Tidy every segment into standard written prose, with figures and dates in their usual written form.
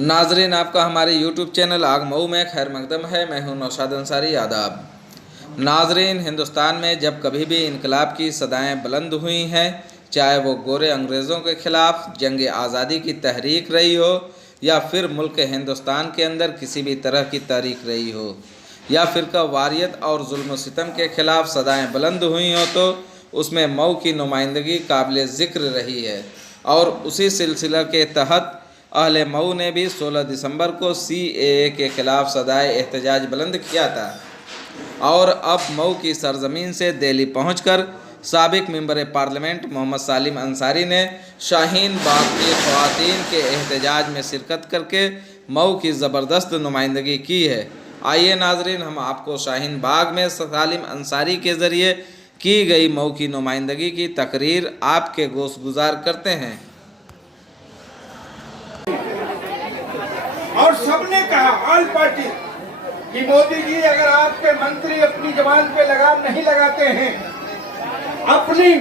नाजरीन, आपका हमारे YouTube चैनल आग मऊ में खैर मकदम है। मैं हूं नौशाद अंसारी। आदाब नाजरीन, हिंदुस्तान में जब कभी भी इनकलाब की सदाएं बुलंद हुई हैं, चाहे वो गोरे अंग्रेज़ों के ख़िलाफ़ जंग आज़ादी की तहरीक रही हो या फिर मुल्क हिंदुस्तान के अंदर किसी भी तरह की तहरीक रही हो या फ़िरका वारियत और जुल्म सितम के ख़िलाफ़ सदाएं बुलंद हुई हो, तो उसमें मऊ की नुमाइंदगी काबिल ज़िक्र रही है। और उसी सिलसिला के तहत अहले मऊ ने भी 16 दिसंबर को CAA के ख़िलाफ़ सदाए एहतजाज बुलंद किया था। और अब मऊ की सरज़मीन से दिल्ली पहुंचकर साबिक मेंबर पार्लियामेंट मोहम्मद सालिम अंसारी ने शाहीन बाग की ख़वातीन के एहतजाज में शिरकत करके मऊ की ज़बरदस्त नुमाइंदगी की है। आइए नाजरीन, हम आपको शाहीन बाग में सालिम अंसारी के ज़रिए की गई मऊ की नुमाइंदगी की तकरीर आपके गोशगुजार करते हैं। और सबने कहा, ऑल पार्टी, कि मोदी जी अगर आपके मंत्री अपनी जबान पे लगाम नहीं लगाते हैं, अपनी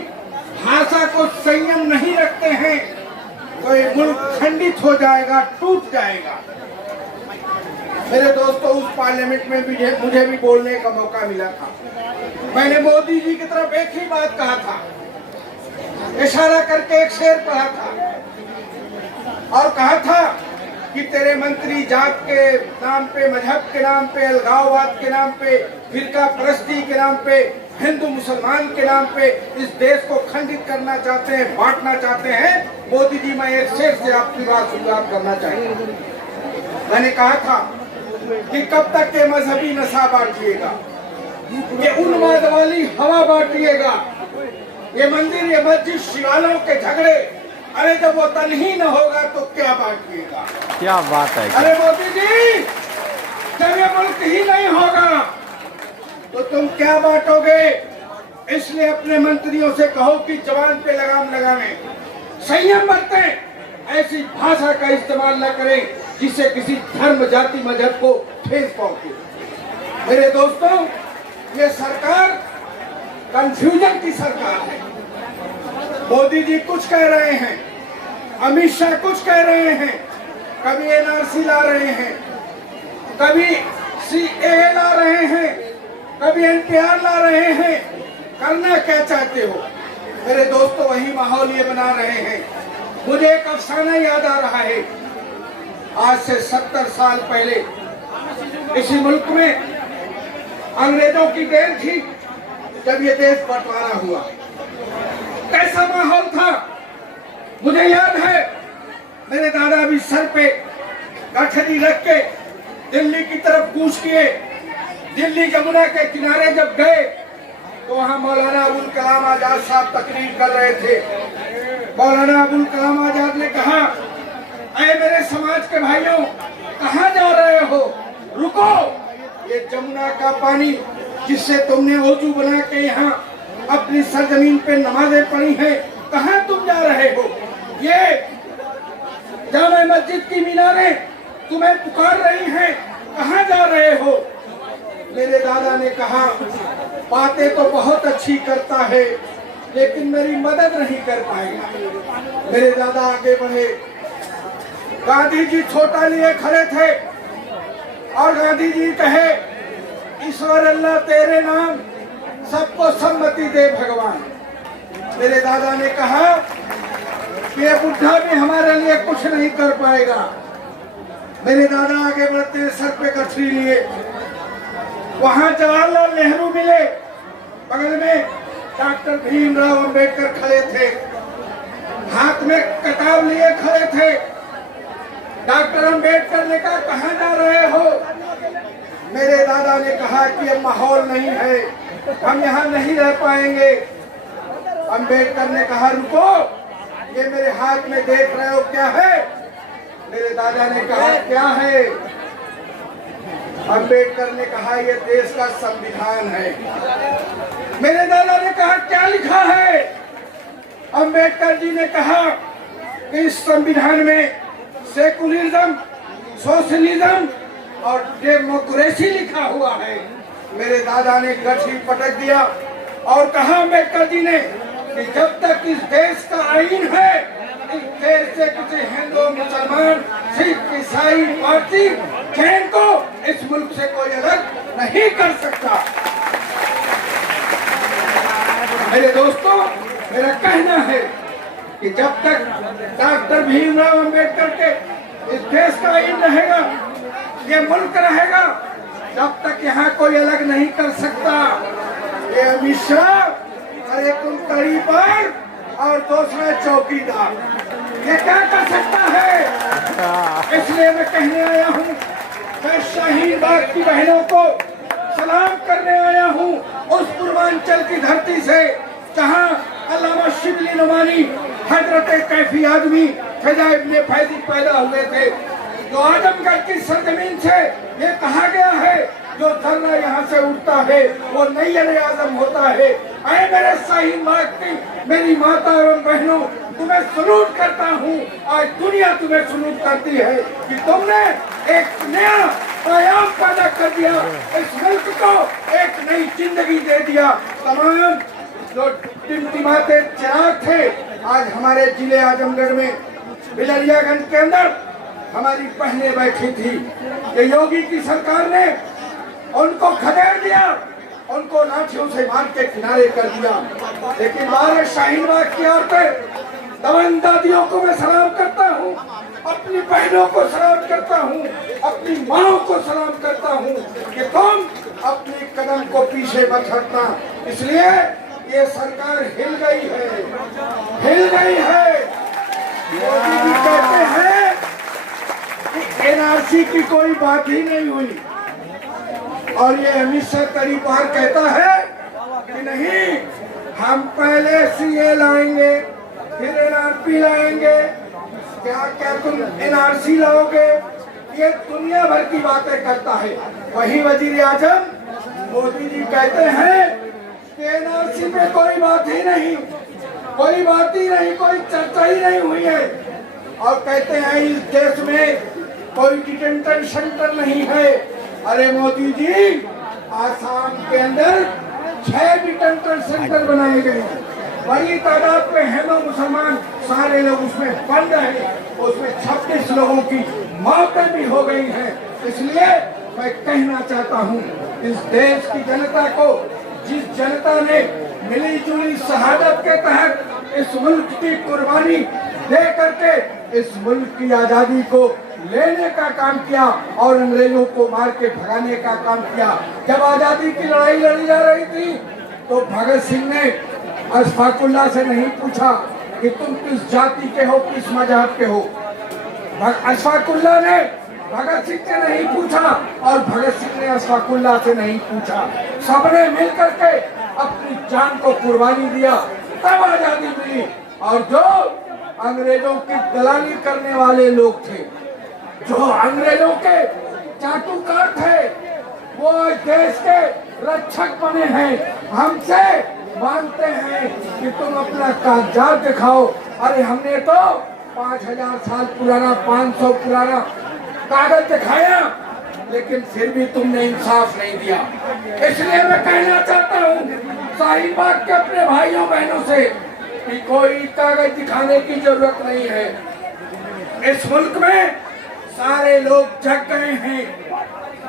भाषा को संयम नहीं रखते हैं, तो ये मुल्क खंडित हो जाएगा, टूट जाएगा। मेरे दोस्तों, उस पार्लियामेंट में भी मुझे भी बोलने का मौका मिला था। मैंने मोदी जी की तरफ एक ही बात कहा था, इशारा करके एक शेर पढ़ा था और कहा था कि तेरे मंत्री जात के नाम पे, मजहब के नाम पे, अलगाववाद के नाम पे, फिरका परस्ती के नाम पे, हिंदू मुसलमान के नाम पे इस देश को खंडित करना चाहते हैं, बांटना चाहते हैं। मोदी जी, मैं एक शेर से आपकी बात शुरुआत करना चाहिए। मैंने कहा था कि कब तक के मजहबी नशा बांटिएगा, ये उन्माद वाली हवा बांटिएगा, ये मंदिर, ये मस्जिद, शिवालयों के झगड़े, अरे जब वो तन ही न होगा तो क्या बांटिएगा। क्या बात है। अरे मोदी जी, जब ये मुल्क ही नहीं होगा तो तुम क्या बांटोगे। इसलिए अपने मंत्रियों से कहो कि जवान पे लगाम लगाएं, संयम बरतें, ऐसी भाषा का इस्तेमाल न करें जिससे किसी धर्म, जाति, मजहब को ठेस पहुंचे। मेरे दोस्तों, ये सरकार कंफ्यूजन की सरकार है। मोदी जी कुछ कह रहे हैं, अमित शाह कुछ कह रहे हैं, कभी NRC ला रहे हैं, कभी CAA ला रहे हैं, कभी NPR ला रहे हैं। करना क्या चाहते हो मेरे दोस्तों? वही माहौल ये बना रहे हैं। मुझे एक अफसाना याद आ रहा है। आज से 70 साल पहले इसी मुल्क में अंग्रेजों की देन थी जब ये देश बंटवारा हुआ। कैसा माहौल था मुझे याद है। मेरे दादा भी सर पे गठरी रख के दिल्ली की तरफ कूच किए। दिल्ली जमुना के किनारे जब गए तो वहां मौलाना अबुल कलाम आजाद साहब तकरीर कर रहे थे। मौलाना अबुल कलाम आजाद ने कहा, ऐ मेरे समाज के भाइयों, कहाँ जा रहे हो? रुको, ये जमुना का पानी जिससे तुमने वजू बना के यहाँ अपनी सरजमीन पे नमाजें पढ़ी हैं, कहाँ तुम जा रहे हो? ये जामा मस्जिद की मीनारें तुम्हें पुकार रही हैं, कहाँ जा रहे हो? मेरे दादा ने कहा, बातें तो बहुत अच्छी करता है लेकिन मेरी मदद नहीं कर पाएगा। मेरे दादा आगे बढ़े। गांधी जी छोटा लिए खड़े थे और गांधी जी कहे, ईश्वर अल्लाह तेरे नाम, सबको सम्मति दे भगवान। मेरे दादा ने कहा कि ये बुढ़ा भी हमारे लिए कुछ नहीं कर पाएगा। मेरे दादा आगे बढ़ते, सर पे गठरी लिए। वहां जवाहरलाल नेहरू मिले, बगल में डॉक्टर भीमराव अंबेडकर खड़े थे, हाथ में कताब लिए खड़े थे। डॉक्टर अंबेडकर ने कहा, कहाँ जा रहे हो? मेरे दादा ने कहा कि ये माहौल नहीं है, हम यहाँ नहीं रह पाएंगे। अंबेडकर ने कहा, रुको, ये मेरे हाथ में देख रहे हो क्या है? मेरे दादा ने कहा, क्या है? अंबेडकर ने कहा, ये देश का संविधान है। मेरे दादा ने कहा, क्या लिखा है? अंबेडकर जी ने कहा कि इस संविधान में सेकुलरिज्म, सोशलिज्म और डेमोक्रेसी लिखा हुआ है। मेरे दादा ने गठरी पटक दिया और कहा अंबेडकर जी ने कि जब तक इस देश का आईन है इस देश से किसी हिंदू, मुसलमान, सिख, ईसाई, पारसी, जैन को इस मुल्क से कोई अलग नहीं कर सकता। मेरे दोस्तों, मेरा कहना है कि जब तक डॉक्टर भीमराव अंबेडकर के इस देश का आईन रहेगा, ये मुल्क रहेगा, तब तक यहाँ कोई अलग नहीं कर सकता। ये अमित शाह, अरे तुम तरीपर और दूसरा चौकीदार, ये क्या कर सकता है? इसलिए मैं कहने आया हूँ, मैं शाहीन बाग की बहनों को सलाम करने आया हूँ, उस पूर्वांचल की धरती से जहाँ अल्लामा शिबली नुमानी, हजरत कैफी आदमी, फैजा इब्ने फैजी पैदा हुए थे। तो आजमगढ़ की सरजमीन से ये कहा गया है, जो धरना यहाँ से उठता है वो नैयर आजम होता है। आए मेरे शाहीन बाग की मेरी माता एवं बहनों, तुम्हें सलूट करता हूँ। आज दुनिया तुम्हें सलूट करती है कि तुमने एक नया आयाम पैदा कर दिया, इस मुल्क को एक नई जिंदगी दे दिया। तमाम जो टिमटिमाते चिराग थे, आज हमारे जिले आजमगढ़ में बिलरियागंज के अंदर हमारी बहनें बैठी थी। ये योगी की सरकार ने उनको खदेड़ दिया, उनको लाठियों से मार के किनारे कर दिया। लेकिन बाहर शाहीन बाग की औरतें, दबंग दादियों को मैं सलाम करता हूँ, अपनी बहनों को सलाम करता हूँ, अपनी माओ को सलाम करता हूँ कि तुम अपने कदम को पीछे मत हटना। इसलिए ये सरकार हिल गई है, हिल गई है। मोदी जी कहते हैं कि एनआरसी की कोई बात ही नहीं हुई, और ये अमित शाह करीब बार कहता है कि नहीं, हम पहले सीए लाएंगे, फिर एनआरपी लाएंगे। क्या क्या तुम एनआरसी लाओगे? ये दुनिया भर की बातें करता है। वही वजीर आजम मोदी जी कहते हैं कि एनआरसी पे कोई बात ही नहीं, कोई बात ही नहीं, कोई चर्चा ही नहीं हुई है। और कहते हैं इस देश में कोई डिटेंशन सेंटर नहीं है। अरे मोदी जी, आसाम के अंदर 6 डिटेंशन सेंटर बनाए गए हैं, बड़ी तादाद में हिंदू मुसलमान सारे लोग उसमें बंद हैं। उसमें 26 लोगों की मौतें भी हो गई हैं। इसलिए मैं कहना चाहता हूँ, इस देश की जनता को, जिस जनता ने मिली जुली शहादत के तहत इस मुल्क की कुर्बानी दे करके इस मुल्क की आजादी को लेने का काम किया और अंग्रेजों को मार के भगाने का काम किया। जब आजादी की लड़ाई लड़ी जा रही थी तो भगत सिंह ने अशफाकुल्लाह से नहीं पूछा कि तुम किस जाति के हो, किस मजहब के हो। अशफाकुल्लाह ने भगत सिंह से नहीं पूछा और भगत सिंह ने अशफाकुल्लाह से नहीं पूछा। सबने मिलकर के अपनी जान को कुर्बानी दिया, तब आजादी मिली। और जो अंग्रेजों की दलाली करने वाले लोग थे, जो अंग्रेजों के चाटुकार थे, वो देश के रक्षक बने हैं। हमसे मांगते हैं कि तुम अपना कागजात दिखाओ। अरे हमने तो 5000 साल पुराना, 500 पुराना कागज दिखाया, लेकिन फिर भी तुमने इंसाफ नहीं दिया। इसलिए मैं कहना चाहता हूँ शाहीन बाग के अपने भाइयों बहनों से कि कोई कागज दिखाने की जरूरत नहीं है। इस मुल्क में सारे लोग जग गए हैं।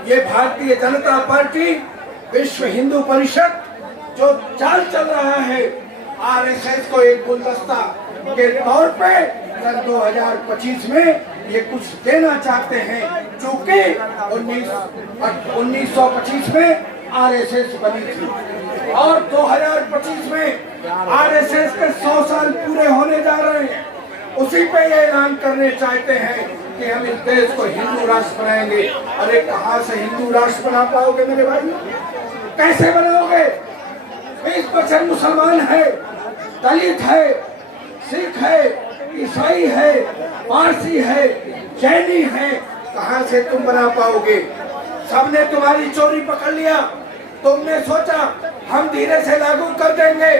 ये भारतीय जनता पार्टी, विश्व हिंदू परिषद जो चाल चल रहा है, आरएसएस को एक गुलदस्ता के तौर पे सन 2025 में ये कुछ देना चाहते हैं। चूंकि 1925 में आरएसएस बनी थी और 2025 में आरएसएस के 100 साल पूरे होने जा रहे हैं। उसी पे ये ऐलान करने चाहते हैं कि हम इस देश को हिंदू राष्ट्र बनाएंगे। अरे कहाँ से हिंदू राष्ट्र बना पाओगे मेरे भाई? कैसे बनाओगे? 20% मुसलमान है, दलित है, सिख है, ईसाई है, पारसी है, जैनी है, कहाँ से तुम बना पाओगे? सबने तुम्हारी चोरी पकड़ लिया, तुमने सोचा हम धीरे से लागू कर देंगे।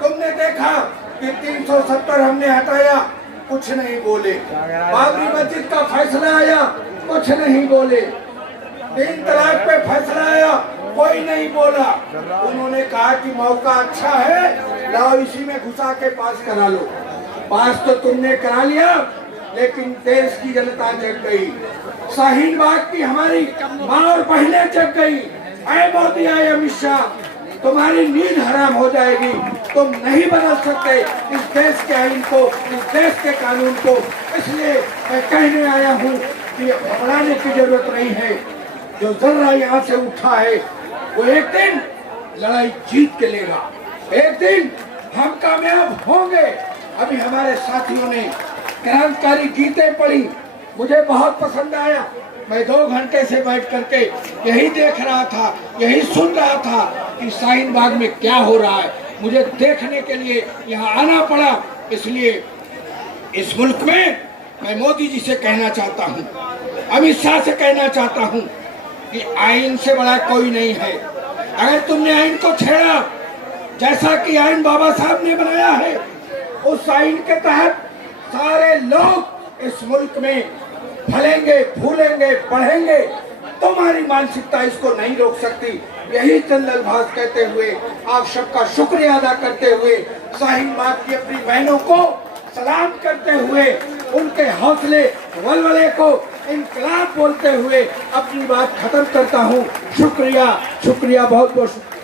तुमने देखा कि 370 हमने हटाया, कुछ नहीं बोले। बाबरी मस्जिद का फैसला आया, कुछ नहीं बोले। 3 तलाक पे फैसला आया, कोई नहीं बोला। उन्होंने कहा कि मौका अच्छा है, लाओ इसी में घुसा के पास करा लो। पास तो तुमने करा लिया, लेकिन देश की जनता जग गई। शाहीन बाग की हमारी माँ और बहनें जग गई। आए मोदी, आए अमित शाह, तुम्हारी नींद हराम हो जाएगी। तुम नहीं बदल सकते इस देश के आईन को, इस देश के कानून को। इसलिए मैं कहने आया हूँ कि घबराने की जरूरत नहीं है। जो जर्रा यहाँ से उठा है वो एक दिन लड़ाई जीत के लेगा। एक दिन हम कामयाब होंगे। अभी हमारे साथियों ने क्रांतिकारी गीतें पढ़ी, मुझे बहुत पसंद आया। मैं 2 घंटे से बैठ करके यही देख रहा था, यही सुन रहा था कि शाहीन बाग में क्या हो रहा है। मुझे देखने के लिए यहाँ आना पड़ा। इसलिए इस मुल्क में मैं मोदी जी से कहना चाहता हूँ, अमित शाह से कहना चाहता हूँ कि आइन से बड़ा कोई नहीं है। अगर तुमने आइन को छेड़ा, जैसा कि आइन बाबा साहब ने बनाया है, उस आइन के तहत सारे लोग इस मुल्क में फलेंगे, फूलेंगे, बढ़ेंगे। तुम्हारी मानसिकता इसको नहीं रोक सकती। यही चंद अल्फाज कहते हुए, आप सबका शुक्रिया अदा करते हुए, शाहीन बाग की अपनी बहनों को सलाम करते हुए, उनके हौसले वलवले को इनकलाब बोलते हुए अपनी बात खत्म करता हूँ। शुक्रिया, शुक्रिया, बहुत बहुत शुक्रिया।